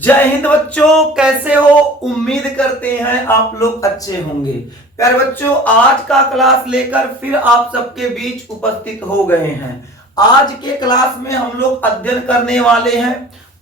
जय हिंद बच्चों, कैसे हो? उम्मीद करते हैं आप लोग अच्छे होंगे। प्यारे बच्चों, आज का क्लास लेकर फिर आप सबके बीच उपस्थित हो गए हैं। आज के क्लास में हम लोग अध्ययन करने वाले हैं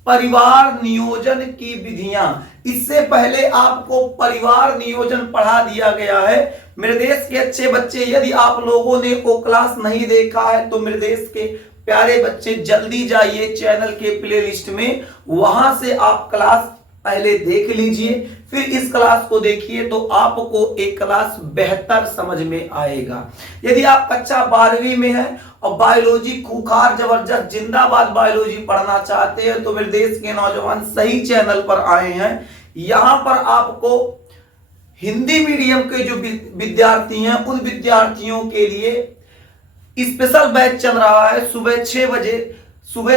परिवार नियोजन की विधियां। इससे पहले आपको परिवार नियोजन पढ़ा दिया गया है। मेरे देश के अच्छे बच्चे, यदि आप लोगों ने वो क्लास नहीं देखा है तो मेरे देश के प्यारे बच्चे जल्दी जाइए चैनल के प्लेलिस्ट में, वहां से आप क्लास पहले देख लीजिए, फिर इस क्लास को देखिए तो आपको एक क्लास बेहतर समझ में आएगा। यदि आप कक्षा 12वीं में हैं और बायोलॉजी खूंखार जबरदस्त जिंदाबाद बायोलॉजी पढ़ना चाहते हैं तो मेरे देश के नौजवान सही चैनल पर आए हैं। यहां पर आपको हिंदी मीडियम के जो विद्यार्थी हैं उन विद्यार्थियों के लिए स्पेशल बैच चल रहा है। सुबह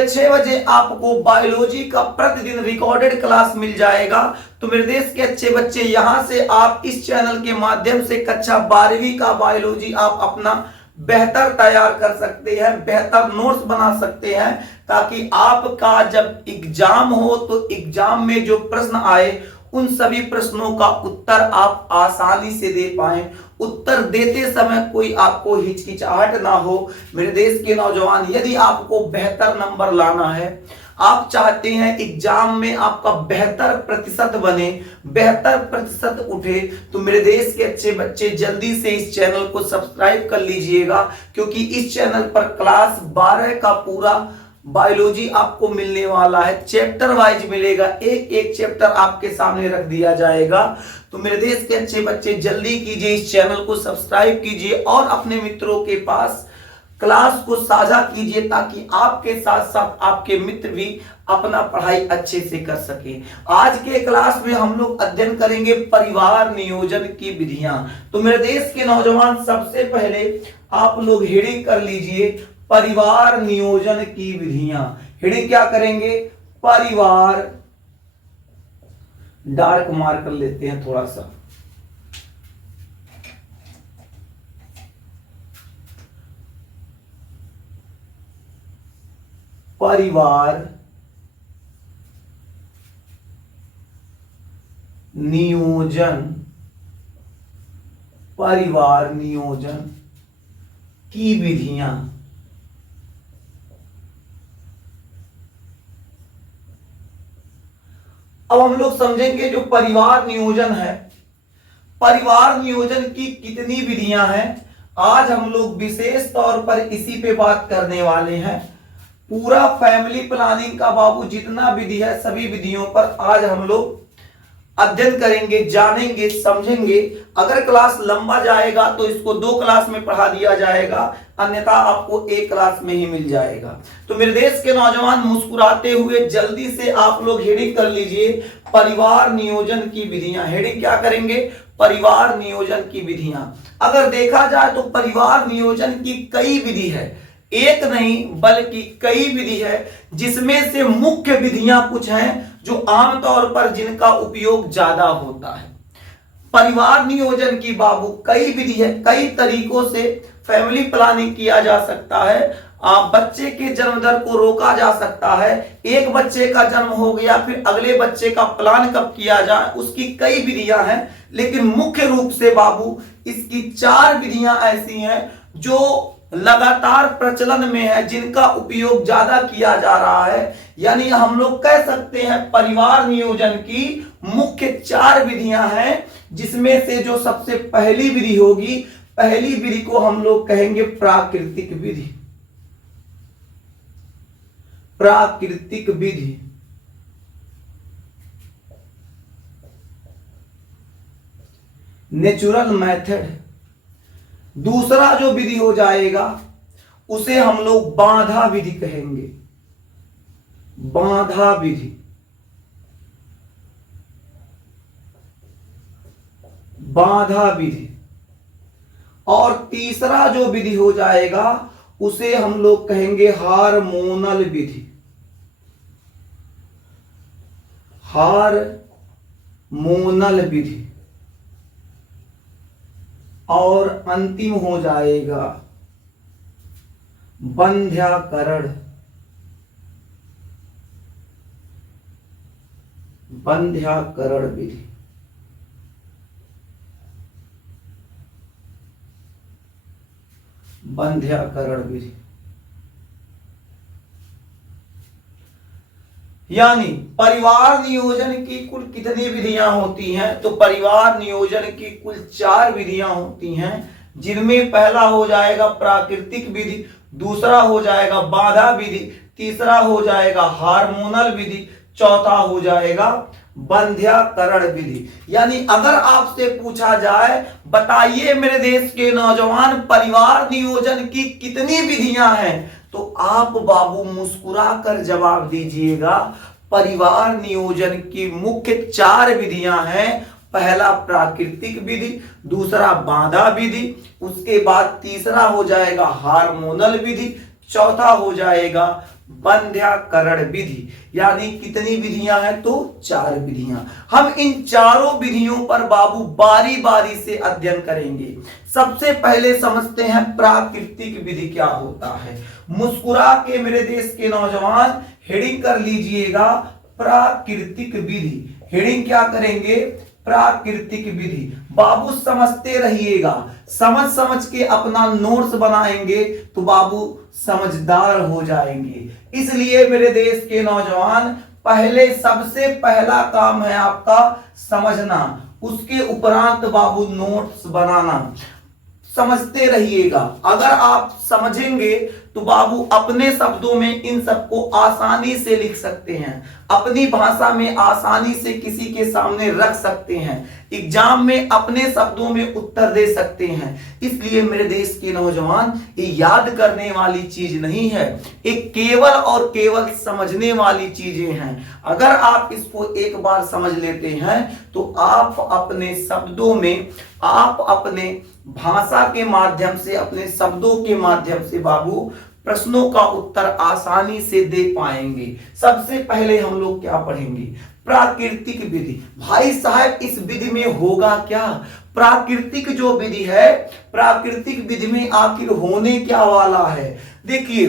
6 बजे आपको बायोलॉजी का प्रतिदिन रिकॉर्डेड क्लास मिल जाएगा। तो मेरे देश के अच्छे बच्चे, यहां से आप इस चैनल के माध्यम से कक्षा 12वीं का बायोलॉजी आप अपना बेहतर तैयार कर सकते हैं, बेहतर नोट्स बना सकते हैं, ताकि आपका जब एग्जाम हो तो एग्जाम में जो प्रश्न आए उन सभी प्रश्नों का उत्तर आप आसानी से दे पाएं। उत्तर देते समय कोई आपको हिचकिचाहट ना हो। मेरे देश के नौजवान, यदि आपको बेहतर नंबर लाना है, आप चाहते हैं एग्जाम में आपका बेहतर प्रतिशत बने, बेहतर प्रतिशत उठे, तो मेरे देश के अच्छे बच्चे जल्दी से इस चैनल को सब्सक्राइब कर लीजिएगा, क्योंकि इस चैनल पर क्लास 12 का पूरा बायोलॉजी आपको मिलने वाला है। चैप्टर वाइज मिलेगा, एक एक चैप्टर आपके सामने रख दिया जाएगा। तो मेरे देश के अच्छे बच्चे जल्दी कीजिए, इस चैनल को सब्सक्राइब कीजिए और अपने मित्रों के पास क्लास को साझा कीजिए, ताकि आपके साथ साथ आपके मित्र भी अपना पढ़ाई अच्छे से कर सके। आज के क्लास में हम लोग अध्ययन करेंगे परिवार नियोजन की विधियां। तो मेरे देश के नौजवान, सबसे पहले आप लोग हेडिंग कर लीजिए परिवार नियोजन की विधियां। हेडिंग क्या करेंगे? परिवार, डार्क मार्क कर लेते हैं थोड़ा सा, परिवार नियोजन, परिवार नियोजन की विधियां। अब हम लोग समझेंगे जो परिवार नियोजन है, परिवार नियोजन की कितनी विधियां हैं। आज हम लोग विशेष तौर पर इसी पे बात करने वाले हैं। पूरा फैमिली प्लानिंग का बाबू जितना विधि है, सभी विधियों पर आज हम लोग अध्ययन करेंगे, जानेंगे, समझेंगे। अगर क्लास लंबा जाएगा तो इसको 2 क्लास में पढ़ा दिया जाएगा, अन्यथा आपको एक क्लास में ही मिल जाएगा। तो मेरे देश के नौजवान मुस्कुराते हुए जल्दी से आप लोग हेडिंग कर लीजिए परिवार नियोजन की विधियां। हेडिंग क्या करेंगे? परिवार नियोजन की विधियां। अगर देखा जाए तो परिवार नियोजन की कई विधि है, एक नहीं बल्कि कई विधि है, जिसमें से मुख्य विधियां कुछ हैं जो आमतौर पर जिनका उपयोग ज्यादा होता है। परिवार नियोजन की बाबू कई विधि है, कई तरीकों से फैमिली प्लानिंग किया जा सकता है। बच्चे के जन्म दर को रोका जा सकता है। एक बच्चे का जन्म हो गया, फिर अगले बच्चे का प्लान कब किया जाए, उसकी कई विधियां हैं। लेकिन मुख्य रूप से बाबू इसकी 4 विधियां ऐसी हैं जो लगातार प्रचलन में है, जिनका उपयोग ज्यादा किया जा रहा है। यानी हम लोग कह सकते हैं परिवार नियोजन की मुख्य 4 विधियां हैं, जिसमें से जो सबसे पहली विधि होगी, पहली विधि को हम लोग कहेंगे प्राकृतिक विधि। प्राकृतिक विधि, नेचुरल मेथड। दूसरा जो विधि हो जाएगा उसे हम लोग बांधा विधि कहेंगे, बांधा विधि। बांधा विधि। और तीसरा जो विधि हो जाएगा उसे हम लोग कहेंगे हार्मोनल विधि, हार्मोनल विधि। और अंतिम हो जाएगा बंध्याकरण। बंध्याकरण विधि। बंध्याकरण विधि यानी परिवार नियोजन की कुल कितनी विधियां होती हैं? तो परिवार नियोजन की कुल 4 विधियां होती हैं, जिनमें पहला हो जाएगा प्राकृतिक विधि, दूसरा हो जाएगा बाधा विधि, तीसरा हो जाएगा हार्मोनल विधि, चौथा हो जाएगा बंध्याकरण विधि। यानी अगर आपसे पूछा जाए बताइए मेरे देश के नौजवान परिवार नियोजन की कितनी विधियां हैं, तो आप बाबू मुस्कुरा कर जवाब दीजिएगा परिवार नियोजन की मुख्य 4 विधियां हैं। पहला प्राकृतिक विधि, दूसरा बाधा विधि, उसके बाद तीसरा हो जाएगा हार्मोनल विधि, चौथा हो जाएगा बंध्याकरण विधि। यानी कितनी विधियां हैं? तो 4 विधियां। हम इन चारों विधियों पर बाबू बारी बारी से अध्ययन करेंगे। सबसे पहले समझते हैं प्राकृतिक विधि क्या होता है। मुस्कुरा के मेरे देश के नौजवान हेडिंग कर लीजिएगा प्राकृतिक विधि। हेडिंग क्या करेंगे? प्राकृतिक विधि। बाबू समझते रहिएगा, समझ समझ के अपना नोट्स बनाएंगे तो बाबू समझदार हो जाएंगे। इसलिए मेरे देश के नौजवान पहले सबसे पहला काम है आपका समझना, उसके उपरांत बाबू नोट्स बनाना। समझते रहिएगा, अगर आप समझेंगे तो बाबू अपने शब्दों में इन सबको आसानी से लिख सकते हैं, अपनी भाषा में आसानी से किसी के सामने रख सकते हैं, एग्जाम में अपने शब्दों में उत्तर दे सकते हैं। इसलिए मेरे देश के नौजवान ये याद करने वाली चीज नहीं है, ये केवल और केवल समझने वाली चीजें हैं। अगर आप इसको एक बार समझ लेते हैं तो आप अपने शब्दों में, आप अपने भाषा के माध्यम से, अपने शब्दों के माध्यम से बाबू प्रश्नों का उत्तर आसानी से दे पाएंगे। सबसे पहले हम लोग क्या पढ़ेंगे? प्राकृतिक विधि। भाई साहब इस विधि में होगा क्या? प्राकृतिक जो विधि है, प्राकृतिक विधि में आखिर होने क्या वाला है? देखिए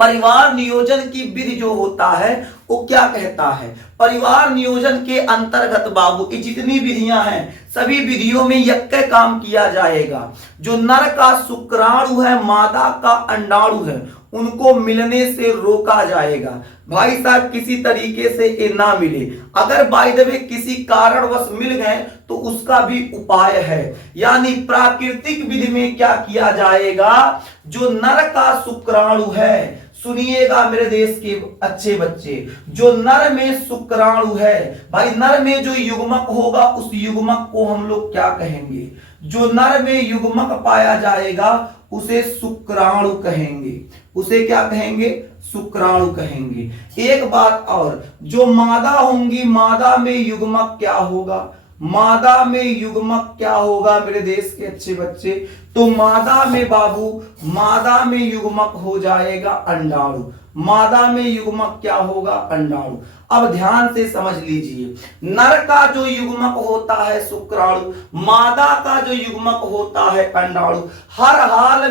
परिवार नियोजन की विधि जो होता है वो क्या कहता है? परिवार नियोजन के अंतर्गत बाबू ये जितनी विधियां हैं सभी विधियों में यक्के काम किया जाएगा। जो नर का शुक्राणु है, मादा का अंडाणु है, उनको मिलने से रोका जाएगा। भाई साहब किसी तरीके से ये ना मिले, अगर बाय द वे किसी कारणवश मिल गए तो उसका भी उपाय है। यानी प्राकृतिक विधि में क्या किया जाएगा? जो नर का शुक्राणु है, सुनिएगा मेरे देश के अच्छे बच्चे, जो नर में शुक्राणु है, भाई नर में जो युग्मक होगा उस युग्मक को हम लोग क्या कहेंगे? जो नर में युग्मक पाया जाएगा उसे शुक्राणु कहेंगे। उसे क्या कहेंगे? शुक्राणु कहेंगे। एक बात और, जो मादा होंगी, मादा में युग्मक क्या होगा? मादा में युग्मक क्या होगा मेरे देश के अच्छे बच्चे? तो मादा में बाबू, मादा में युग्मक हो जाएगा अंडाणु। मादा में युग्मक क्या होगा? अंडाणु। अब ध्यान से समझ लीजिए, नर का जो युग्मक होता है शुक्राणु, मादा का जो युग्मक होता है अंडाणु। हर हाल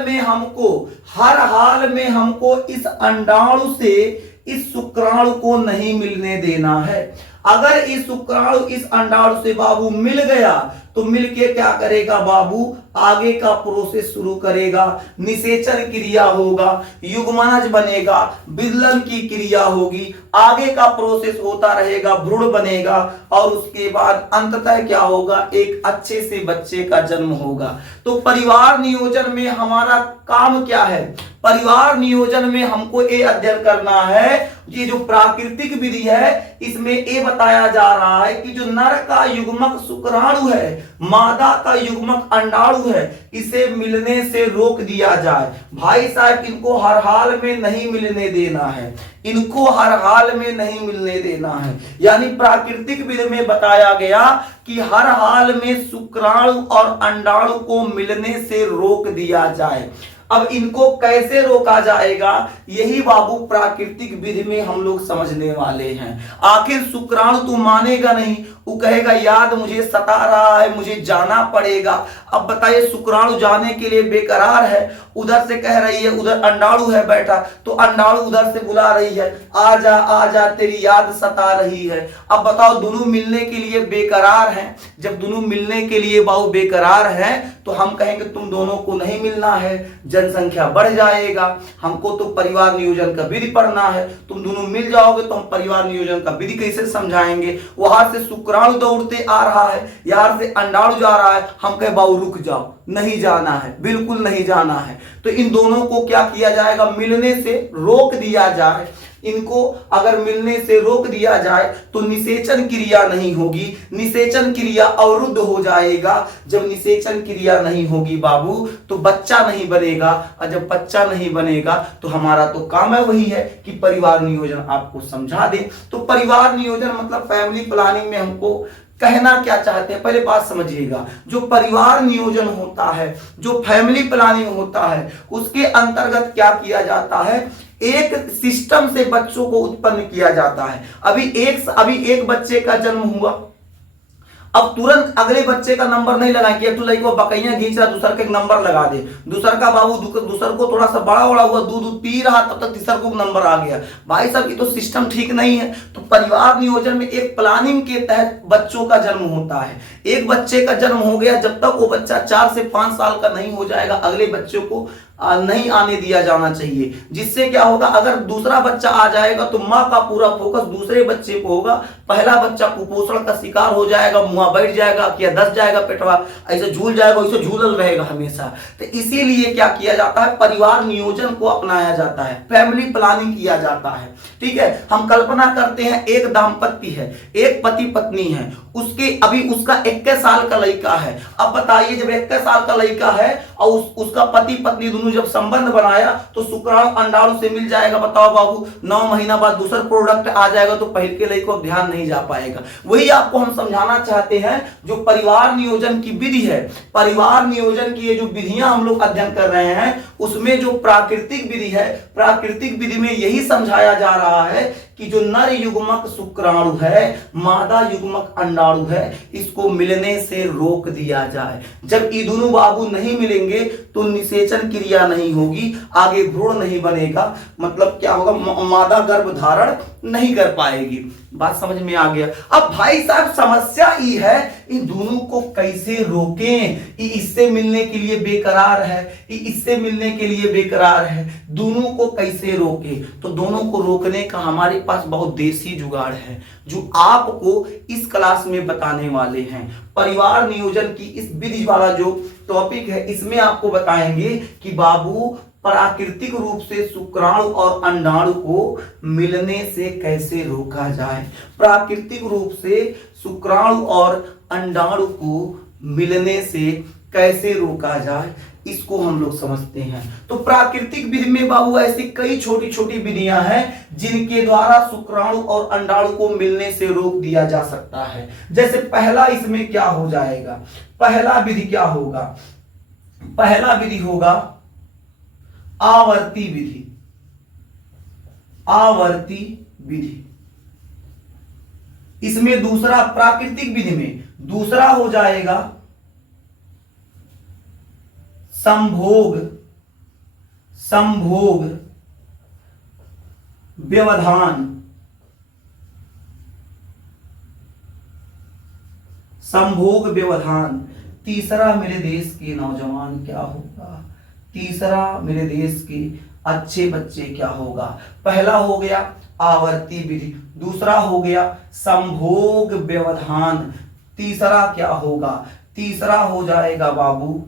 में हमको इस अंडाणु से इस शुक्राणु को नहीं मिलने देना है। अगर इस शुक्राणु इस अंडाणु से बाबू मिल गया तो मिलके क्या करेगा बाबू? आगे का प्रोसेस शुरू करेगा, निषेचन क्रिया होगा, युग्मनज बनेगा, विदलन की क्रिया होगी, आगे का प्रोसेस होता रहेगा, भ्रूण बनेगा और उसके बाद अंततः क्या होगा? एक अच्छे से बच्चे का जन्म होगा। तो परिवार नियोजन में हमारा काम क्या है? परिवार नियोजन में हमको ये अध्ययन करना है, ये जो प्राकृतिक विधि है इसमें ये बताया जा रहा है कि जो नर का युग्मक शुक्राणु है, मादा का युग्मक अंडाणु है, इसे मिलने से रोक दिया जाए। भाई साहब इनको हर हाल में नहीं मिलने देना है, इनको हर हाल में नहीं मिलने देना है। यानी प्राकृतिक विधि में बताया गया कि हर हाल में शुक्राणु और अंडाणु को मिलने से रोक दिया जाए। अब इनको कैसे रोका जाएगा, यही बाबू प्राकृतिक विधि में हम लोग समझने वाले हैं। आखिर शुक्राणु तू मानेगा नहीं, वो कहेगा याद मुझे सता रहा है, मुझे जाना पड़ेगा। अब बताइए, शुक्राणु जाने के लिए बेकरार है, उधर से कह रही है, उधर अंडाणु है बैठा, तो अंडाणु उधर से बुला रही है, आ जा तेरी याद सता रही है। अब बताओ, दोनों मिलने के लिए बेकरार हैं। जब दोनों मिलने के लिए बाबू बेकरार हैं, तो हम कहेंगे तुम दोनों को नहीं मिलना है, जनसंख्या बढ़ जाएगा, हमको तो परिवार नियोजन का विधि पढ़ना है। तुम दोनों मिल जाओगे तो हम परिवार नियोजन का विधि कैसे समझाएंगे। वहां से शुक्राणु दौड़ते आ रहा है, यहाँ से अंडाणु जा रहा है, हम कहे बाबू रुक जाओ, नहीं जाना है, बिल्कुल नहीं जाना है। तो इन दोनों को क्या किया जाएगा, मिलने से रोक दिया जाए। इनको अगर मिलने से रोक दिया जाए तो निषेचन क्रिया नहीं होगी, निषेचन क्रिया अवरुद्ध हो जाएगा। जब निषेचन क्रिया नहीं होगी बाबू तो बच्चा नहीं बनेगा, और जब बच्चा नहीं बनेगा तो हमारा तो काम है वही है कि परिवार नियोजन आपको समझा दे। तो परिवार नियोजन मतलब फैमिली प्लानिंग में हमको कहना क्या चाहते हैं, पहले बात समझिएगा। जो परिवार नियोजन होता है, जो फैमिली प्लानिंग होता है, उसके अंतर्गत क्या किया जाता है, एक सिस्टम से बच्चों को उत्पन्न किया जाता है। अभी एक बच्चे का जन्म हुआ, अब तुरंत अगले बच्चे का नंबर नहीं लगाएंगे, एक तो लड़की बकैया घींच रहा, दूसर का एक नंबर लगा दे, दूसर का बाबू दूसर को थोड़ा सा बड़ा हुआ, दूध पी रहा, तब तक तीसर को नंबर आ गया। भाई साहब, ये तो सिस्टम ठीक नहीं है। तो परिवार नियोजन में एक प्लानिंग के तहत बच्चों का जन्म होता है। एक बच्चे का जन्म हो गया, जब तक वो बच्चा 4 से 5 साल का नहीं हो जाएगा, अगले बच्चे को नहीं आने दिया जाना चाहिए। जिससे क्या होगा, अगर दूसरा बच्चा आ जाएगा तो माँ का पूरा फोकस दूसरे बच्चे को होगा। पहला बच्चा कुपोषण का शिकार हो जाएगा, मुंह बैठ जाएगा, क्या दस जाएगा पेटवा, ऐसे झूल जाएगा, ऐसे झूलल रहेगा हमेशा। तो इसीलिए क्या किया जाता है, परिवार नियोजन को अपनाया जाता है, फैमिली प्लानिंग किया जाता है। ठीक है, हम कल्पना करते हैं एक दाम्पत्य है, एक पति पत्नी है, अभी उसका 21 साल का लड़का है। अब बताइए, जब 21 साल का लड़का है और उसका पति पत्नी दोनों जब संबंध बनाया तो शुक्राणु अंडाणु से मिल जाएगा। बताओ बाबू, 9 महीना बाद दूसरा प्रोडक्ट आ जाएगा तो पहले के लड़के को ध्यान नहीं जा पाएगा। वही आपको हम समझाना चाहते हैं। जो परिवार नियोजन की विधि है, परिवार नियोजन की ये जो विधियां हम लोग अध्ययन कर रहे हैं, उसमें जो प्राकृतिक विधि है, प्राकृतिक विधि में यही समझाया जा रहा है कि जो नर युग्मक शुक्राणु है, मादा युग्मक अंडाणु है, इसको मिलने से रोक दिया जाए। जब ये दोनों बाबू नहीं मिलेंगे तो निषेचन क्रिया नहीं होगी, आगे भ्रूण नहीं बनेगा, मतलब क्या होगा, मादा गर्भ धारण नहीं कर पाएगी। बात समझ में आ गया। अब भाई साहब, समस्या ये है, इन दोनों को कैसे रोकें। इससे मिलने के लिए बेकरार है, इससे मिलने के लिए बेकरार है, दोनों को कैसे रोके। तो दोनों को रोकने का हमारे पास बहुत देसी जुगाड़ है, जो आपको इस क्लास में बताने वाले हैं। परिवार नियोजन की इस विधि वाला जो टॉपिक है, इसमें आपको बताएंगे कि बाबू प्राकृतिक रूप से शुक्राणु और अंडाणु को मिलने से कैसे रोका जाए। प्राकृतिक रूप से शुक्राणु और अंडाणु को मिलने से कैसे रोका जाए, इसको हम लोग समझते हैं। तो प्राकृतिक विधि में बाबू ऐसी कई छोटी छोटी विधियां हैं जिनके द्वारा शुक्राणु और अंडाणु को मिलने से रोक दिया जा सकता है। जैसे पहला इसमें क्या हो जाएगा, पहला विधि क्या होगा, पहला विधि होगा आवर्ती विधि। आवर्ती विधि, इसमें दूसरा प्राकृतिक विधि में दूसरा हो जाएगा संभोग, संभोग व्यवधान, संभोग व्यवधान। तीसरा मेरे देश के नौजवान क्या होगा, तीसरा मेरे देश के अच्छे बच्चे क्या होगा। पहला हो गया आवर्ती विधि, दूसरा हो गया संभोग व्यवधान, तीसरा क्या होगा, तीसरा हो जाएगा बाबू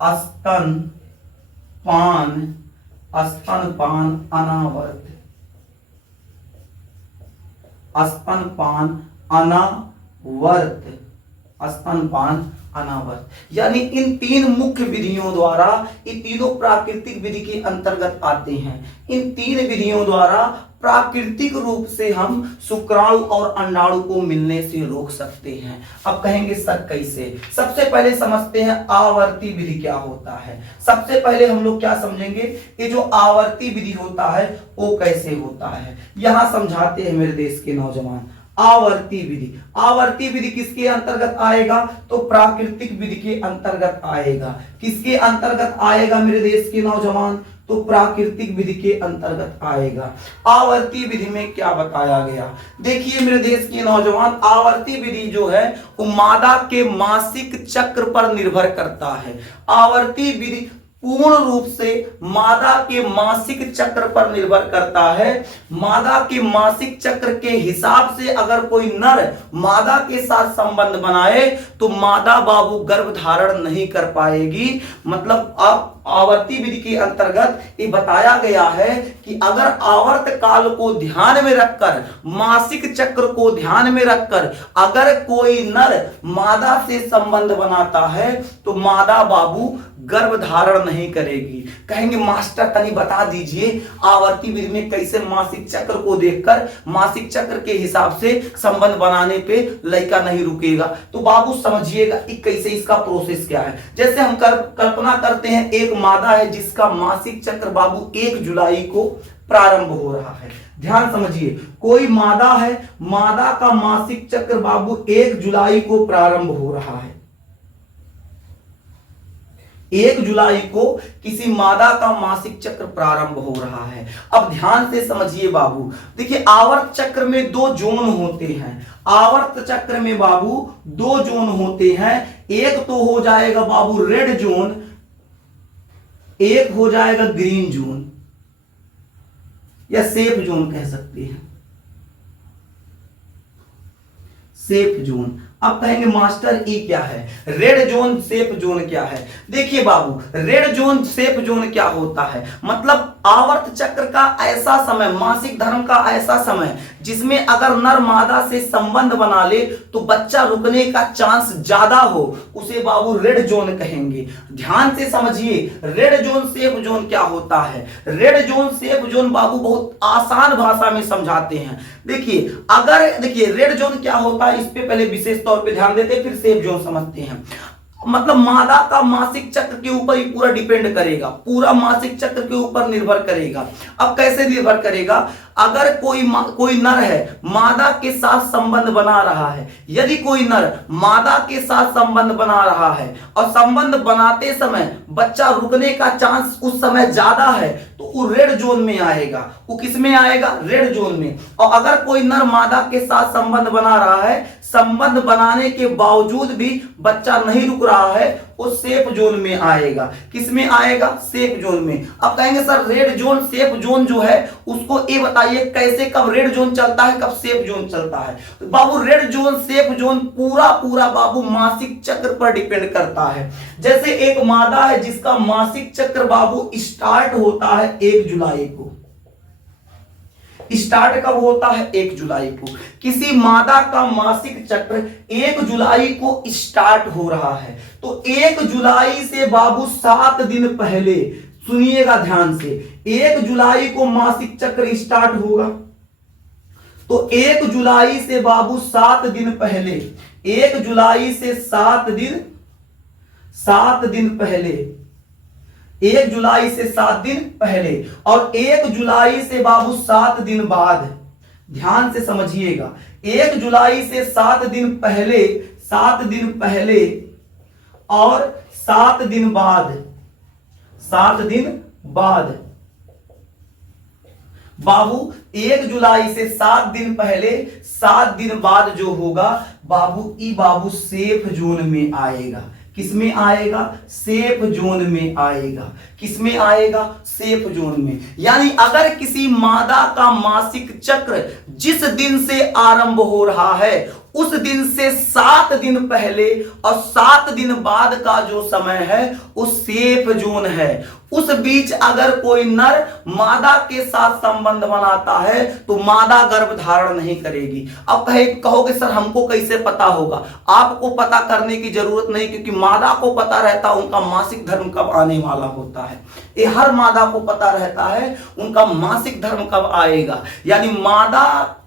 स्तनपान, स्तनपान अनावर्त, स्तनपान अनावर्त स्तनपान, अनावर। यानी इन तीन मुख्य विधियों द्वारा, इन तीनों प्राकृतिक विधि के अंतर्गत आते हैं। इन तीन विधियों द्वारा प्राकृतिक रूप से हम शुक्राणु और अंडाणु को मिलने से रोक सकते हैं। अब कहेंगे सर कैसे? सबसे पहले समझते हैं आवर्ती विधि क्या होता है। सबसे पहले हम लोग क्या समझेंगे, ये जो आवर्ती विधि होता है वो कैसे होता है, यहां समझाते हैं मेरे देश के नौजवान। आवर्ती विधि, आवर्ती विधि किसके अंतर्गत आएगा? तो प्राकृतिक विधि के अंतर्गत आएगा। किसके अंतर्गत आएगा मेरे देश के नौजवान? तो प्राकृतिक विधि के अंतर्गत आएगा। आवर्ती विधि में क्या बताया गया, देखिए मेरे देश के नौजवान, आवर्ती विधि जो है वो मादा के मासिक चक्र पर निर्भर करता है। आवर्ती विधि पूर्ण रूप से मादा के मासिक चक्र पर निर्भर करता है। मादा के मासिक चक्र के हिसाब से अगर कोई नर मादा के साथ संबंध बनाए तो मादा बाबू गर्भ धारण नहीं कर पाएगी। मतलब अब आवर्ती विधि के अंतर्गत ये बताया गया है कि अगर आवर्त काल को ध्यान में रखकर, मासिक चक्र को ध्यान में रखकर अगर कोई नर मादा से संबंध बनाता है तो मादा बाबू गर्भ धारण नहीं करेगी। कहेंगे मास्टर तनी बता दीजिए आवर्ती विधि में कैसे मासिक चक्र को देखकर, मासिक चक्र के हिसाब से संबंध बनाने पे लड़का नहीं रुकेगा। तो बाबू समझिएगा कैसे, इसका प्रोसेस क्या है। जैसे हम कल्पना करते हैं एक मादा है जिसका मासिक चक्र बाबू 1 जुलाई को प्रारंभ हो रहा है। ध्यान समझिए, कोई मादा है, मादा का मासिक चक्र बाबू 1 जुलाई को प्रारंभ हो रहा है। 1 जुलाई को किसी मादा का मासिक चक्र प्रारंभ हो रहा है। अब ध्यान से समझिए बाबू, देखिए आवर्त चक्र में 2 जोन होते हैं। आवर्त चक्र में बाबू 2 जोन होते हैं। एक तो हो जाएगा बाबू रेड जोन, एक हो जाएगा ग्रीन जोन या सेफ जोन कह सकते हैं, सेफ जोन। अब कहेंगे मास्टर ई क्या है, रेड जोन सेफ जोन क्या है? देखिए बाबू, रेड जोन सेफ जोन क्या होता है, मतलब आवर्त चक्र का ऐसा समय, मासिक धर्म का ऐसा समय जिसमें अगर नर मादा से संबंध बना ले तो बच्चा रुकने का चांस ज्यादा हो, उसे बाबू रेड जोन कहेंगे। ध्यान से समझिए, रेड जोन सेफ जोन क्या होता है। रेड जोन सेफ जोन बाबू बहुत आसान भाषा में समझाते हैं। देखिए अगर, देखिए रेड जोन क्या होता है इस पे पहले विशेष तौर पे ध्यान देते हैं, फिर सेफ जोन समझते हैं। मतलब मादा का मासिक चक्र के ऊपर ही पूरा डिपेंड करेगा, पूरा मासिक चक्र के ऊपर निर्भर करेगा। अब कैसे निर्भर करेगा, अगर कोई नर है मादा के साथ संबंध बना रहा है, यदि कोई नर मादा के साथ संबंध बना रहा है और संबंध बनाते समय बच्चा रुकने का चांस उस समय ज्यादा है तो वो रेड जोन में आएगा। वो किस में आएगा? रेड जोन में। और अगर कोई नर मादा के साथ संबंध बना रहा है, संबंध बनाने के बावजूद भी बच्चा नहीं रुक रहा है, वो सेफ जोन में आएगा। किस में आएगा? सेफ जोन में। अब कहेंगे sir red zone safe zone जो है उसको ये बताइए कैसे, कब रेड जोन चलता है, कब सेफ जोन चलता है? तो बाबू रेड जोन सेफ जोन पूरा बाबू मासिक चक्र पर डिपेंड करता है। जैसे एक मादा है जिसका मासिक चक्र बाबू स्टार्ट होता है 1 जुलाई को। स्टार्ट कब होता है? 1 जुलाई को। किसी मादा का मासिक चक्र 1 जुलाई को स्टार्ट हो रहा है तो 1 जुलाई से बाबू 7 दिन पहले, सुनिएगा ध्यान से, 1 जुलाई को मासिक चक्र स्टार्ट होगा तो 1 जुलाई से बाबू 7 दिन पहले, 1 जुलाई से 7 दिन पहले, 1 जुलाई से 7 दिन पहले और 1 जुलाई से बाबू 7 दिन बाद। ध्यान से समझिएगा, 1 जुलाई से 7 दिन पहले, 7 दिन पहले और 7 दिन बाद, 7 दिन बाद बाबू 1 जुलाई से 7 दिन पहले, 7 दिन बाद जो होगा बाबू ई बाबू सेफ जोन में आएगा। किस में आएगा? सेफ जोन में आएगा। किस में आएगा? सेफ जोन में। यानी अगर किसी मादा का मासिक चक्र जिस दिन से आरंभ हो रहा है उस दिन से 7 दिन पहले और 7 दिन बाद का जो समय है वो सेफ जोन है। उस बीच अगर कोई नर मादा के साथ संबंध बनाता है तो मादा गर्भ धारण नहीं करेगी। अब कहोगे सर हमको कैसे पता होगा? आपको पता करने की जरूरत नहीं, क्योंकि मादा को पता रहता है उनका मासिक धर्म कब आने वाला होता है। ये हर मादा को पता रहता है उनका मासिक धर्म कब आएगा, यानी मादा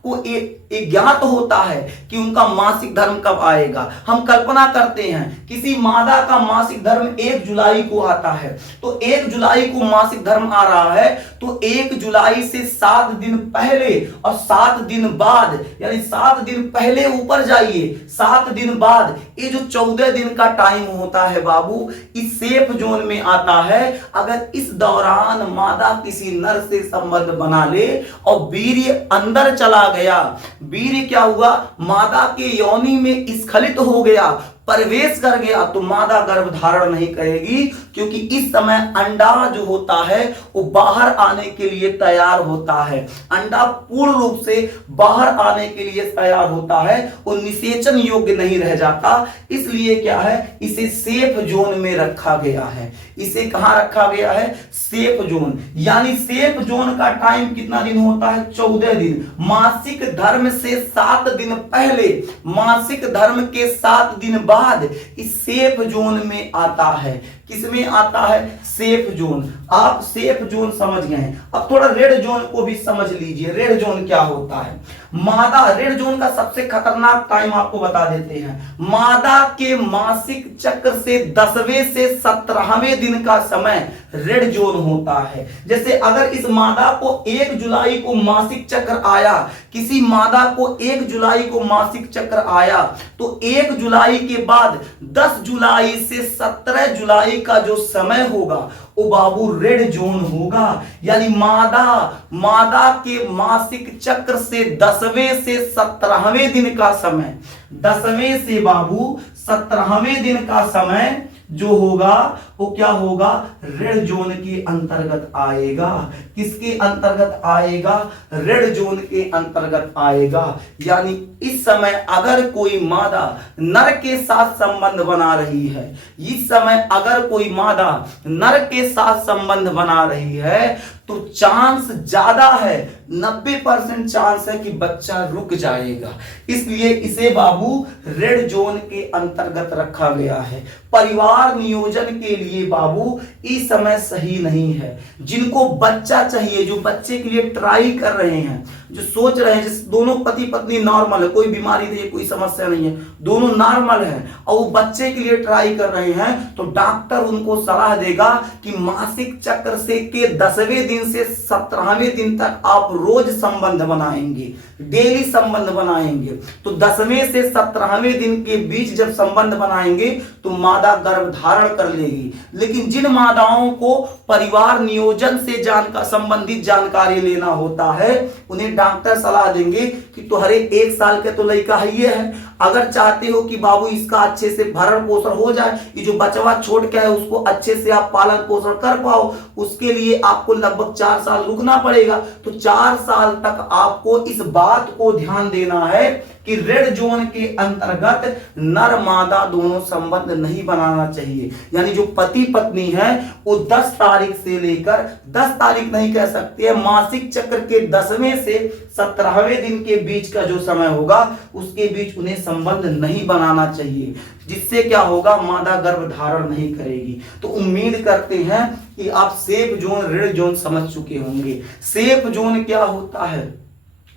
को ज्ञात होता है कि उनका मासिक धर्म कब आएगा। हम कल्पना करते हैं किसी मादा का मासिक धर्म 1 जुलाई को आता है, तो 1 जुलाई को मासिक धर्म आ रहा है, तो 1 जुलाई से 7 दिन पहले और 7 दिन बाद, यानी 7 दिन पहले ऊपर जाइए, 7 दिन बाद, ये जो 14 दिन का टाइम होता है बाबू, इस सेफ जोन में आता है। अगर इस दौरान मादा किसी नर से संबंध बना ले और वीर्य अंदर चला गया, वीर्य क्या हुआ, मादा के योनि में स्खलित हो गया, प्रवेश कर गया, तो मादा गर्भ धारण नहीं करेगी, क्योंकि इस समय अंडा जो होता है वो बाहर आने के लिए तैयार होता है। अंडा पूर्ण रूप से बाहर आने के लिए तैयार होता है, वो निषेचन योग्य नहीं रह जाता। इसलिए क्या है, इसे सेफ जोन में रखा गया है। इसे कहां रखा गया है? Safe zone. यानी सेफ जोन का टाइम कितना दिन होता है? 14 दिन। मासिक धर्म से 7 दिन पहले, मासिक धर्म के 7 दिन बाद इस सेफ जोन में आता है। किसमें आता है? Safe zone. आप सेफ जोन समझ गए हैं, अब थोड़ा रेड जोन को भी समझ लीजिए। रेड जोन क्या होता है? मादा, रेड जोन का सबसे खतरनाक टाइम आपको बता देते हैं। मादा के मासिक चक्र से 10वें से 17वें दिन का समय रेड जोन होता है। जैसे अगर इस मादा को 1 जुलाई को मासिक चक्र आया, किसी मादा को 1 जुलाई को मासिक चक्र आया, तो 1 जुलाई के बाद 10 जुलाई से 17 जुलाई का जो समय होगा वो बाबू रेड जोन होगा। यानी मादा के मासिक चक्र से 10वें से 17वें दिन का समय, 10वें से बाबू 17वें दिन का समय जो होगा वो क्या होगा? रेड जोन के अंतर्गत आएगा। किसके अंतर्गत आएगा? रेड जोन के अंतर्गत आएगा। यानी इस समय अगर कोई मादा नर के साथ संबंध बना रही है, इस समय अगर कोई मादा नर के साथ संबंध बना रही है, तो चांस ज्यादा है, 90% चांस है कि बच्चा रुक जाएगा। इसलिए इसे बाबू रेड जोन के अंतर्गत रखा गया है। परिवार नियोजन के लिए बाबू इस समय सही नहीं है। जिनको बच्चा चाहिए, जो बच्चे के लिए ट्राई कर रहे हैं, जो सोच रहे हैं, जिस दोनों पति पत्नी नॉर्मल है, कोई बीमारी नहीं है, कोई समस्या नहीं है, दोनों नॉर्मल है, और वो बच्चे के लिए ट्राई कर रहे हैं, तो डॉक्टर उनको सलाह देगा कि मासिक चक्र से के 10वें दिन से 17वें दिन तक आप रोज संबंध बनाएंगे, डेली संबंध बनाएंगे। तो 10वें से 17वें दिन के बीच जब संबंध बनाएंगे तो मादा गर्भ धारण कर लेगी। लेकिन जिन मादाओं को परिवार नियोजन से संबंधित जानकारी लेना होता है, उन्हें डॉक्टर सलाह देंगे कि तुम्हारे 1 साल के तो लड़का है, ये है, अगर चाहते हो कि बाबू इसका अच्छे से भरण पोषण हो जाए, ये जो बचवा छोड़ के है उसको अच्छे से आप पालन पोषण कर पाओ, उसके लिए आपको लगभग 4 साल रुकना पड़ेगा। तो 4 साल तक आपको इस बात को ध्यान देना है कि रेड जोन के अंतर्गत नर मादा दोनों संबंध नहीं बनाना चाहिए। यानी जो पति पत्नी है वो 10 तारीख से लेकर, 10 तारीख नहीं कह सकते हैं, मासिक चक्र के 10वें से 17वें दिन के बीच का जो समय होगा उसके बीच उन्हें संबंध नहीं बनाना चाहिए, जिससे क्या होगा, मादा गर्भ धारण नहीं करेगी। तो उम्मीद करते हैं कि आप सेफ जोन, रेड जोन समझ चुके होंगे। सेफ जोन क्या होता है?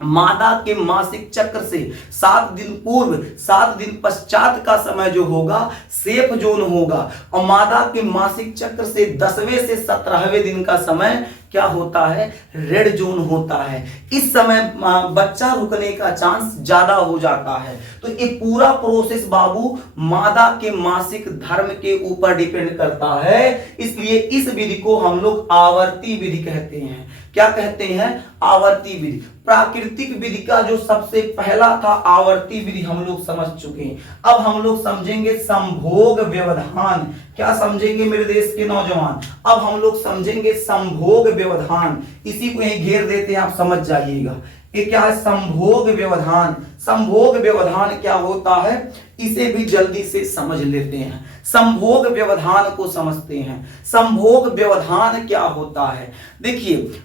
मादा के मासिक चक्र से 7 दिन पूर्व, 7 दिन पश्चात का समय जो होगा सेफ जोन होगा, और मादा के मासिक चक्र से 10वें से 17वें दिन का समय क्या होता है? रेड जोन होता है। इस समय बच्चा रुकने का चांस ज्यादा हो जाता है। तो ये पूरा प्रोसेस बाबू मादा के मासिक धर्म के ऊपर डिपेंड करता है। इसलिए इस विधि को हम लोग आवर्ती विधि कहते हैं। क्या कहते हैं? आवर्ती विधि। प्राकृतिक विधि का जो सबसे पहला था आवर्ती विधि हम लोग समझ चुके हैं। अब हम लोग समझेंगे संभोग व्यवधान। क्या समझेंगे मेरे देश के नौजवान? अब हम लोग समझेंगे संभोग व्यवधान। इसी को यहीं घेर देते हैं, आप समझ जाइएगा। ये क्या है? संभोग व्यवधान। संभोग व्यवधान क्या होता है, इसे भी जल्दी से समझ लेते हैं। संभोग व्यवधान को समझते हैं। संभोग व्यवधान क्या होता है? देखिए,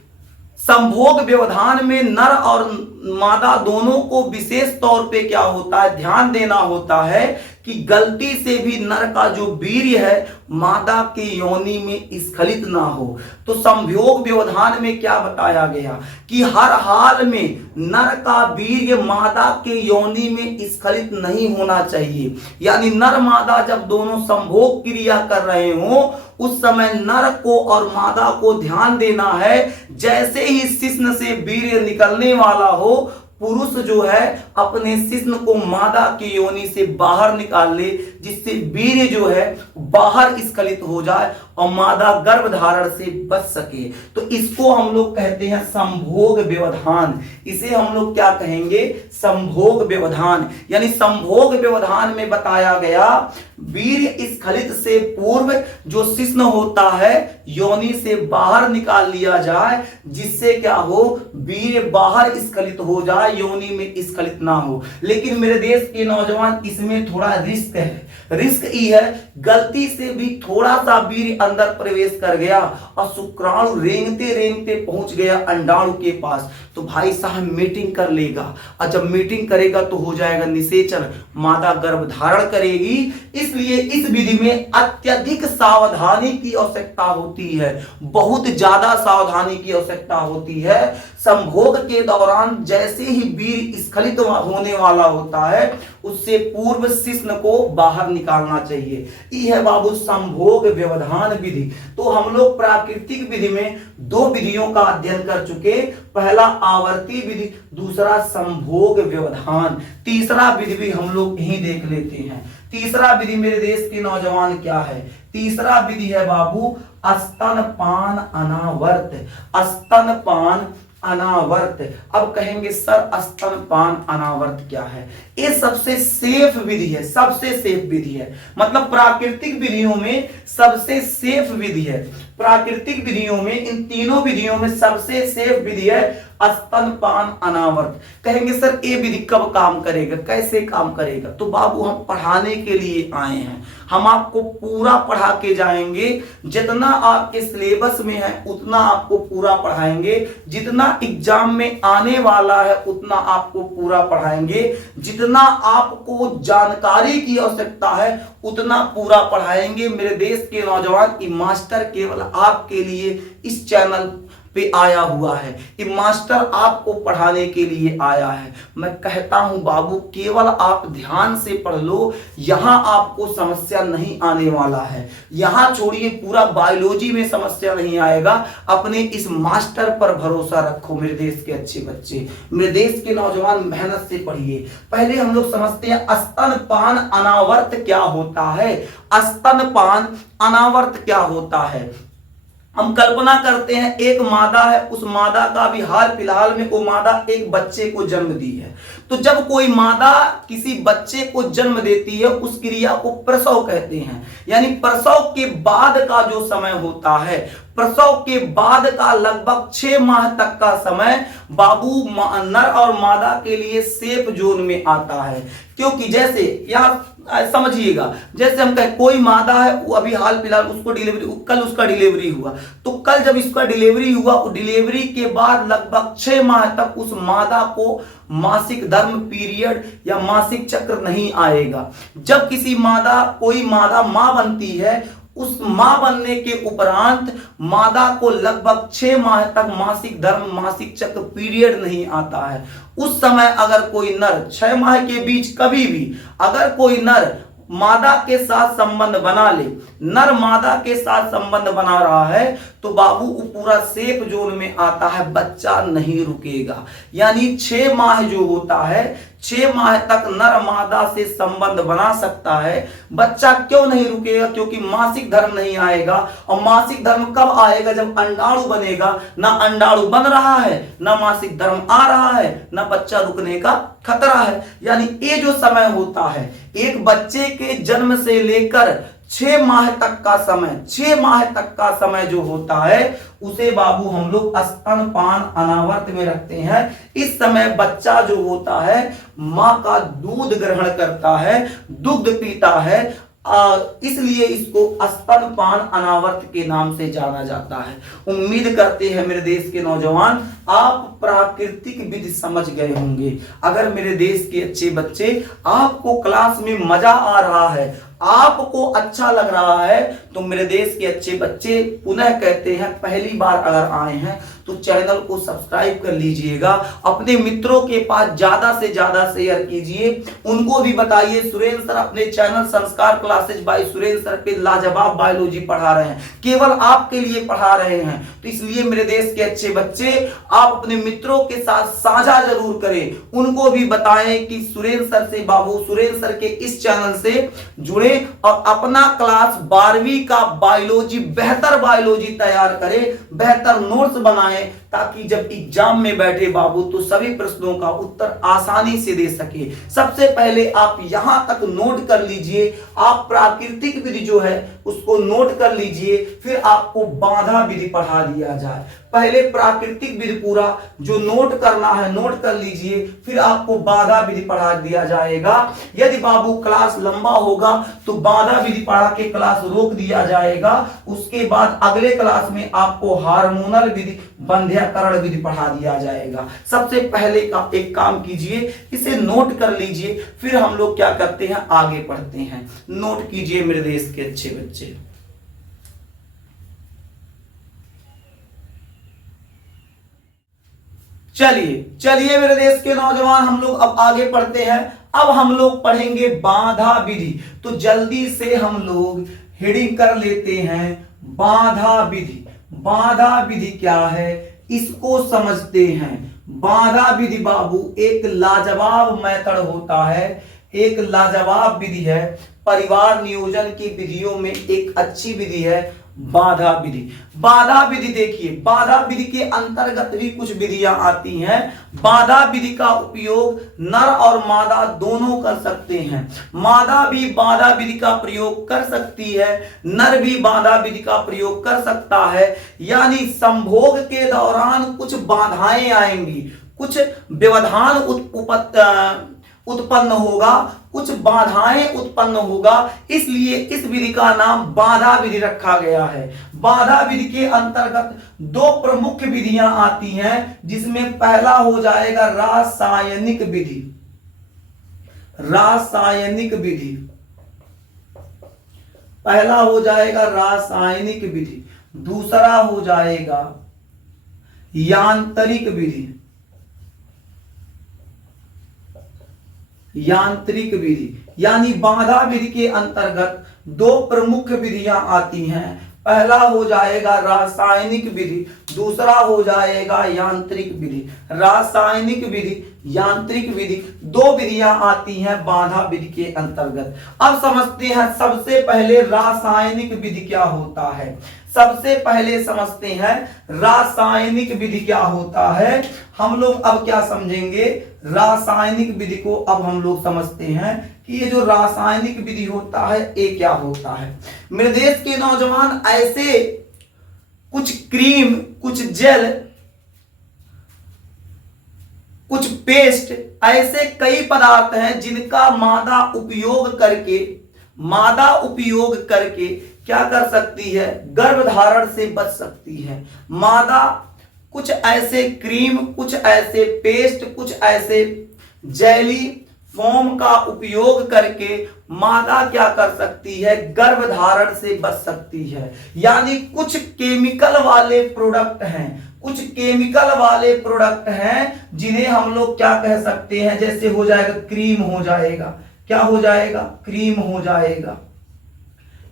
संभोग व्यवधान में नर और मादा दोनों को विशेष तौर पे क्या होता है, ध्यान देना होता है कि गलती से भी नर का जो वीर्य है मादा के योनि में स्खलित ना हो। तो संभोग व्यवधान में क्या बताया गया कि हर हाल में नर का वीर्य मादा के योनि में स्खलित नहीं होना चाहिए। यानी नर मादा जब दोनों संभोग क्रिया कर रहे हो उस समय नर को और मादा को ध्यान देना है, जैसे ही शिश्न से वीर्य निकलने वाला हो पुरुष जो है अपने शिश्न को मादा की योनि से बाहर निकाल ले, जिससे वीर्य जो है बाहर स्खलित हो जाए और मादा गर्भ धारण से बच सके। तो इसको हम लोग कहते हैं संभोग व्यवधान। इसे हम लोग क्या कहेंगे? संभोग व्यवधान। यानी संभोग व्यवधान में बताया गया वीर्य स्खलित से पूर्व जो शिश्न होता है योनि से बाहर निकाल लिया जाए, जिससे क्या हो, वीर्य बाहर स्खलित हो जाए, योनि में स्खलित ना हो। लेकिन मेरे देश के नौजवान इसमें थोड़ा रिस्क है। रिस्क ये है, गलती से भी थोड़ा सा वीर्य अंदर प्रवेश कर गया और शुक्राणु रेंगते रेंगते पहुंच गया अंडाणु के पास, तो भाई साहब मीटिंग कर लेगा, और जब मीटिंग करेगा तो हो जाएगा निषेचन, मादा गर्भ धारण करेगी। इसलिए इस विधि में अत्यधिक सावधानी की आवश्यकता होती है, बहुत ज्यादा सावधानी की आवश्यकता होती है। संभोग के दौरान जैसे ही वीर्य स्खलित होने वाला होता है उससे पूर्व शिश्न को बाहर निकालना चाहिए। यह है बाबू संभोग व्यवधान विधि। तो हम लोग प्राकृतिक विधि में दो विधियों का अध्ययन कर चुके, पहला आवर्ती विधि, दूसरा संभोग व्यवधान। तीसरा विधि भी हम लोग यही देख लेते हैं। तीसरा विधि मेरे देश के नौजवान क्या है? तीसरा विधि है बाबू स्तनपान अनावर्त। स्तनपान अनावर्त। अब कहेंगे सर स्तनपान अनावर्त क्या है? ये सबसे सेफ विधि है, सबसे सेफ विधि है। मतलब प्राकृतिक विधियों में सबसे सेफ विधि है। प्राकृतिक विधियों में, इन तीनों विधियों में सबसे सेफ विधि है स्तनपान अनावर्त। कहेंगे सर ये विधि कब काम करेगा, कैसे काम करेगा? तो बाबू हम पढ़ाने के लिए आए हैं, हम आपको पूरा पढ़ा के जाएंगे। जितना आपके सिलेबस में है उतना आपको पूरा पढ़ाएंगे, जितना एग्जाम में आने वाला है उतना आपको पूरा पढ़ाएंगे, जितना आपको जानकारी की आवश्यकता है उतना पूरा पढ़ाएंगे। मेरे देश के नौजवान, ये मास्टर केवल आपके लिए इस चैनल पे आया हुआ है, ये मास्टर आपको पढ़ाने के लिए आया है। मैं कहता हूं बाबू केवल आप ध्यान से पढ़ लो, यहां आपको समस्या नहीं आने वाला है। यहां छोड़िए, पूरा बायोलॉजी में समस्या नहीं आएगा। अपने इस मास्टर पर भरोसा रखो मेरे देश के अच्छे बच्चे, मेरे देश के नौजवान, मेहनत से पढ़िए। पहले हम लोग समझते हैं स्तनपान अनावर्त क्या होता है। स्तनपान अनावर्त क्या होता है? हम कल्पना करते हैं एक मादा है, उस मादा का भी हाल फिलहाल में वो मादा एक बच्चे को जन्म दी है। तो जब कोई मादा किसी बच्चे को जन्म देती है उस क्रिया को प्रसव कहते हैं। यानी प्रसव के बाद का जो समय होता है, प्रसव के बाद का लगभग 6 माह तक का समय बाबू नर और मादा के लिए सेफ जोन में आता है। क्योंकि जैसे यहाँ समझिएगा, जैसे हम कहें कोई मादा है, वो अभी हाल फिलहाल उसको डिलीवरी, कल उसका डिलीवरी हुआ, तो कल जब इसका डिलीवरी हुआ, डिलीवरी के बाद लगभग 6 माह तक उस मादा को मासिक धर्म पीरियड या मासिक चक्र नहीं आएगा। जब किसी मादा, कोई मादा मां बनती है, उस मां बनने के उपरांत मादा को लगभग 6 माह तक मासिक धर्म, मासिक चक्र पीरियड नहीं आता है। उस समय अगर कोई नर 6 माह के बीच कभी भी अगर कोई नर मादा के साथ संबंध बना ले, नर मादा के साथ संबंध बना रहा है, तो बाबू वो पूरा सेफ जोन में आता है, बच्चा नहीं रुकेगा। यानी 6 माह जो होता है, 6 माह तक नर मादा से संबंध बना सकता है। बच्चा क्यों नहीं रुकेगा? क्योंकि मासिक धर्म नहीं आएगा। और मासिक धर्म कब आएगा? जब अंडाणु बनेगा। ना अंडाणु बन रहा है, ना मासिक धर्म आ रहा है, ना बच्चा रुकने का खतरा है। यानी ये जो समय होता है, एक बच्चे के जन्म से लेकर 6 माह तक का समय, 6 माह तक का समय जो होता है उसे बाबू हम लोग स्तनपान अनावर्त में रखते हैं। इस समय बच्चा जो होता है माँ का दूध ग्रहण करता है, दुग्ध पीता है, इसलिए इसको स्तनपान अनावर्त के नाम से जाना जाता है। उम्मीद करते हैं मेरे देश के नौजवान आप प्राकृतिक विधि समझ गए होंगे। अगर मेरे देश के अच्छे बच्चे आपको क्लास में मजा आ रहा है, आपको अच्छा लग रहा है, तो मेरे देश के अच्छे बच्चे पुनः कहते हैं पहली बार अगर आए हैं तो चैनल को सब्सक्राइब कर लीजिएगा, अपने मित्रों के पास ज्यादा से ज्यादा शेयर कीजिए, उनको भी बताइए सुरेंद्र सर अपने चैनल संस्कार क्लासेज बाय सुरेंद्र सर पे लाजवाब बायोलॉजी पढ़ा रहे हैं, केवल आपके लिए पढ़ा रहे हैं। तो इसलिए मेरे देश के अच्छे बच्चे आप अपने मित्रों के साथ साझा जरूर करें, उनको भी बताएं कि सुरेंद्र सर से बाबू सुरेंद्र सर के इस चैनल से जुड़े और अपना क्लास 12वीं का बायोलॉजी बेहतर बायोलॉजी तैयार करें, बेहतर नोट्स बनाएं, ताकि जब एग्जाम में बैठे बाबू तो सभी प्रश्नों का उत्तर आसानी से दे सके। सबसे पहले आप यहां तक नोट कर लीजिए, आप प्राकृतिक विधि जो है उसको नोट कर लीजिए, फिर आपको बाधा विधि पढ़ा दिया जाए। पहले प्राकृतिक विधि पूरा जो नोट करना है नोट कर लीजिए, फिर आपको बाधा विधि पढ़ा दिया जाएगा। यदि बाबू क्लास लंबा होगा तो बाधा विधि पढ़ा के क्लास रोक दिया जाएगा, उसके बाद अगले क्लास में आपको हार्मोनल विधि बंध्याकरण विधि पढ़ा दिया जाएगा। सबसे पहले का एक काम कीजिए, इसे नोट कर लीजिए, फिर हम लोग क्या करते हैं आगे पढ़ते हैं। नोट कीजिए मेरे देश के अच्छे बच्चे। चलिए मेरे देश के नौजवान हम लोग अब आगे पढ़ते हैं। अब हम लोग पढ़ेंगे बाधा विधि, तो जल्दी से हम लोग हेडिंग कर लेते हैं बाधा विधि। बाधा विधि क्या है इसको समझते हैं। बाधा विधि बाबू एक लाजवाब मेथड होता है, एक लाजवाब विधि है, परिवार नियोजन की विधियों में एक अच्छी विधि है बाधा विधि। बाधा विधि देखिए, बाधा विधि के अंतर्गत भी कुछ विधियां आती हैं। बाधा विधि का उपयोग नर और मादा दोनों कर सकते हैं। मादा भी बाधा विधि का प्रयोग कर सकती है, नर भी बाधा विधि का प्रयोग कर सकता है। यानी संभोग के दौरान कुछ बाधाएं आएंगी, कुछ व्यवधान उत्पन्न होगा, कुछ बाधाएं उत्पन्न होगा, इसलिए इस विधि का नाम बाधा विधि रखा गया है। बाधा विधि के अंतर्गत दो प्रमुख विधियां आती हैं, जिसमें पहला हो जाएगा रासायनिक विधि। रासायनिक विधि पहला हो जाएगा रासायनिक विधि, दूसरा हो जाएगा यांत्रिक विधि। यांत्रिक विधि यानी बाधा विधि के अंतर्गत दो प्रमुख विधियां आती हैं। पहला हो जाएगा रासायनिक विधि, दूसरा हो जाएगा यांत्रिक विधि। रासायनिक विधि, यांत्रिक विधि, दो विधियां आती हैं बाधा विधि के अंतर्गत। अब समझते हैं सबसे पहले रासायनिक विधि क्या होता है। सबसे पहले समझते हैं रासायनिक विधि क्या होता है। हम लोग अब क्या समझेंगे, रासायनिक विधि को अब हम लोग समझते हैं कि ये जो रासायनिक विधि होता है ये क्या होता है। मेरे देश के नौजवान ऐसे कुछ क्रीम, कुछ जेल, कुछ पेस्ट, ऐसे कई पदार्थ हैं जिनका मादा उपयोग करके क्या कर सकती है, गर्भधारण से बच सकती है। मादा कुछ ऐसे क्रीम, कुछ ऐसे पेस्ट, कुछ ऐसे जेली फोम का उपयोग करके मादा क्या कर सकती है, गर्भधारण से बच सकती है। यानी कुछ केमिकल वाले प्रोडक्ट हैं, कुछ केमिकल वाले प्रोडक्ट हैं जिन्हें हम लोग क्या कह सकते हैं, जैसे हो जाएगा क्रीम हो जाएगा, क्या हो जाएगा, क्रीम हो जाएगा।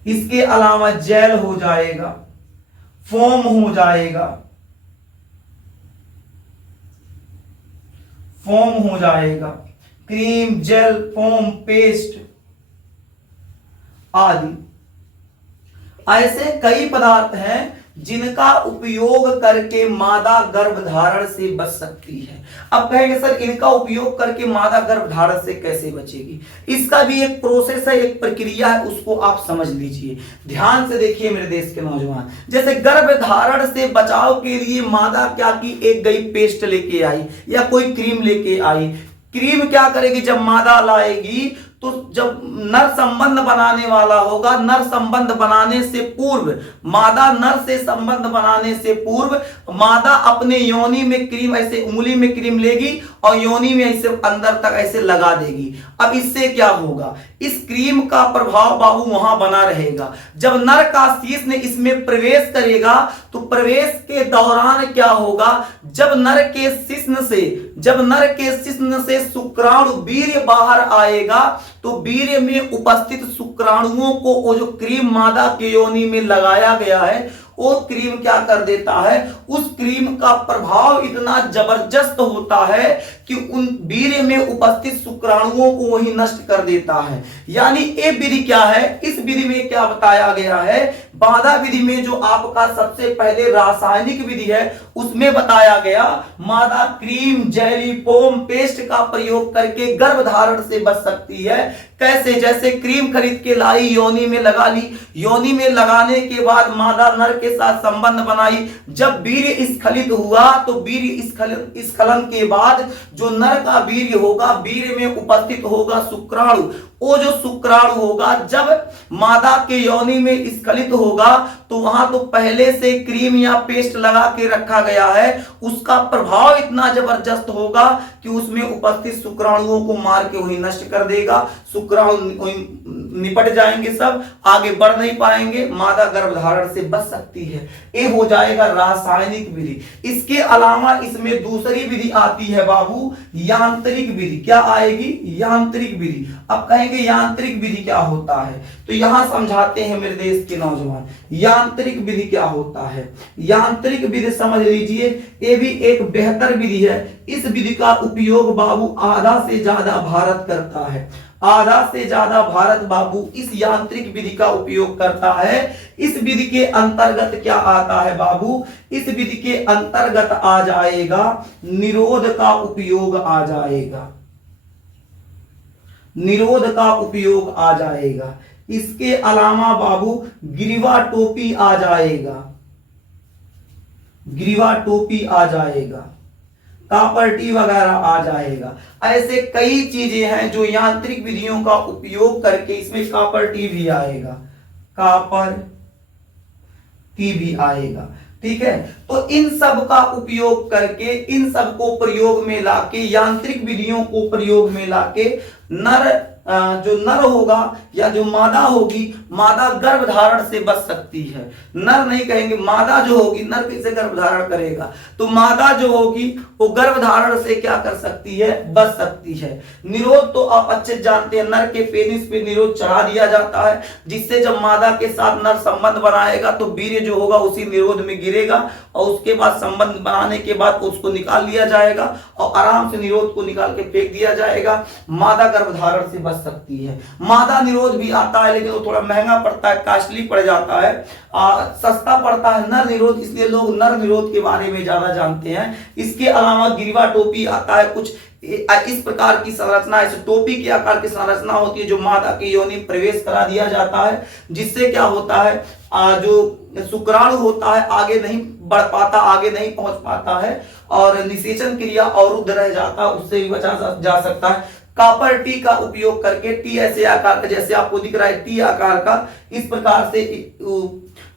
इसके अलावा जेल हो जाएगा, फोम हो जाएगा, फोम हो जाएगा, क्रीम, जेल, फोम, पेस्ट आदि। ऐसे कई पदार्थ हैं जिनका उपयोग करके मादा गर्भधारण से बच सकती है। अब कहेंगे सर इनका उपयोग करके मादा गर्भधारण से कैसे बचेगी? इसका भी एक प्रोसेस है, एक प्रक्रिया है, उसको आप समझ लीजिए। ध्यान से देखिए मेरे देश के नौजवान, जैसे गर्भधारण से बचाव के लिए मादा क्या की, एक गई पेस्ट लेके आई या कोई क्रीम लेके आई। क्रीम क्या करेगी, जब मादा लाएगी तो जब नर संबंध बनाने वाला होगा, नर संबंध बनाने से पूर्व, मादा नर से संबंध बनाने से पूर्व मादा अपने योनि में क्रीम, ऐसे उंगली में क्रीम लेगी और योनि में ऐसे अंदर तक ऐसे लगा देगी। अब इससे क्या होगा, इस क्रीम का प्रभाव बाबू वहां बना रहेगा। जब नर का शीश ने इसमें प्रवेश करेगा तो प्रवेश के दौरान क्या होगा, जब नर के शिश्न से शुक्राणु वीर्य बाहर आएगा तो वीर्य में उपस्थित शुक्राणुओं को वो जो क्रीम मादा के योनि में लगाया गया है वो क्रीम क्या कर देता है, उस क्रीम का प्रभाव इतना जबरदस्त होता है कि उन वीर्य में उपस्थित शुक्राणुओं को वही नष्ट कर देता है। यानी ये विधि क्या है, इस विधि में क्या बताया गया है, बाधा विधि में जो आपका सबसे पहले रासायनिक विधि है उसमें बताया गया मादा क्रीम, जेली, फोम, पेस्ट का प्रयोग करके गर्भधारण से बच सकती है। कैसे, जैसे क्रीम खरीद के लाई, योनि में लगा ली, योनि में लगाने के बाद मादा नर के साथ संबंध बनाई, जब वीर्य स्खलित हुआ तो वीर्य स्खलन के बाद जो नर का वीर्य होगा, वीर्य में उपस्थित होगा शुक्राणु, वो जो शुक्राणु होगा जब मादा के योनि में स्खलित होगा तो वहां तो पहले से क्रीम या पेस्ट लगा के रखा गया है, उसका प्रभाव इतना जबरदस्त होगा कि उसमें उपस्थित शुक्राणुओं को मार के वही नष्ट कर देगा। शुक्राणु निपट जाएंगे, सब आगे बढ़ नहीं पाएंगे, मादा गर्भधारण से बच सकती है। ये हो जाएगा रासायनिक विधि। इसके अलावा इसमें दूसरी विधि आती है बाबू, यांत्रिक विधि। क्या आएगी, यांत्रिक विधि। अब कहेंगे यांत्रिक विधि क्या होता है, तो यहां समझाते हैं मेरे देश के नौजवान, यांत्रिक विधि क्या होता है। यांत्रिक विधि समझ लीजिए, ये भी एक बेहतर विधि है। इस विधि का उपयोग बाबू आधा से ज्यादा भारत करता है, आधा से ज्यादा भारत बाबू इस यांत्रिक विधि का उपयोग करता है। इस विधि के अंतर्गत क्या आता है बाबू, इस विधि के अंतर्गत आ जाएगा निरोध का उपयोग आ जाएगा, निरोध का उपयोग आ जाएगा। इसके अलावा बाबू ग्रीवा टोपी आ जाएगा, ग्रीवा टोपी आ जाएगा, कापर टी वगैरह आ जाएगा। ऐसे कई चीजें हैं जो यांत्रिक विधियों का उपयोग करके, इसमें कापर टी भी आएगा, कापर टी भी आएगा, ठीक है। तो इन सब का उपयोग करके, इन सब को प्रयोग में लाके, यांत्रिक विधियों को प्रयोग में लाके नर जो नर होगा या जो मादा होगी, मादा गर्भधारण से बच सकती है। नर नहीं कहेंगे, मादा जो होगी, नर कैसे गर्भधारण करेगा, तो मादा जो होगी वो गर्भधारण से क्या कर सकती है, बच सकती है। निरोध तो आप अच्छे जानते हैं, नर के पेनिस पे निरोध चढ़ा दिया जाता है, जिससे जब मादा के साथ नर संबंध बनाएगा तो वीर्य जो होगा उसी निरोध में गिरेगा और उसके बाद संबंध बनाने के बाद उसको निकाल लिया जाएगा और आराम से निरोध को निकाल के फेंक दिया जाएगा। मादा गर्भधारण से सकती है। मादा निरोध भी आता है लेकिन वो थोड़ा महंगा पड़ता है, कॉस्टली पड़ जाता है, सस्ता पड़ता है नर निरोध, इसलिए लोग नर निरोध के बारे में ज्यादा जानते हैं। इसके अलावा ग्रीवा टोपी आता है, कुछ इस प्रकार की संरचना, इस टोपी के आकार की संरचना होती है जो मादा की योनि प्रवेश करा दिया जाता है, जिससे क्या होता है, जो शुक्राणु होता है आगे नहीं बढ़ पाता, आगे नहीं पहुंच पाता है और निषेचन क्रिया अवरुद्ध रह जाता है, उससे भी बचा जा सकता है। कापर टी का उपयोग करके, टी ऐसे आकार का, जैसे आपको दिख रहा है टी आकार का, इस प्रकार से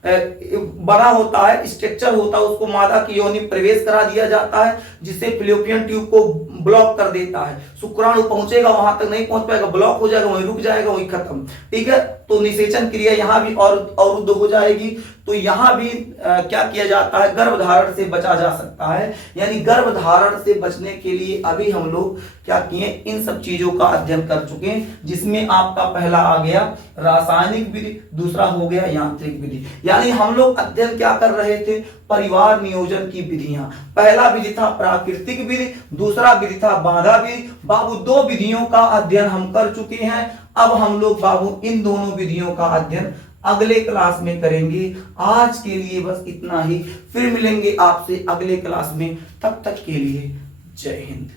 बड़ा होता है, स्ट्रक्चर होता है, उसको मादा की योनि प्रवेश करा दिया जाता है, जिससे फ्लोपियन ट्यूब को ब्लॉक कर देता है। शुक्राणु पहुंचेगा वहां तक नहीं पहुंच पाएगा, ब्लॉक हो जाएगा, वहीं रुक जाएगा, वहीं खत्म, ठीक है। तो निषेचन क्रिया यहां भी अवरुद्ध हो जाएगी। तो यहां भी क्या किया जाता है, गर्भधारण से बचा जा सकता है। यानी गर्भधारण से बचने के लिए अभी हम लोग क्या किए, इन सब चीजों का अध्ययन कर चुके हैं, जिसमें आपका पहला आ गया रासायनिक विधि, दूसरा हो गया यांत्रिक विधि। यानी हम लोग अध्ययन क्या कर रहे थे, परिवार नियोजन की विधियां। पहला विधि था प्राकृतिक विधि, दूसरा विधि था बाधा विधि। बाबू दो विधियों का अध्ययन हम कर चुके हैं, अब हम लोग बाबू इन दोनों विधियों का अध्ययन अगले क्लास में करेंगे। आज के लिए बस इतना ही, फिर मिलेंगे आपसे अगले क्लास में। तब तक के लिए जय हिंद।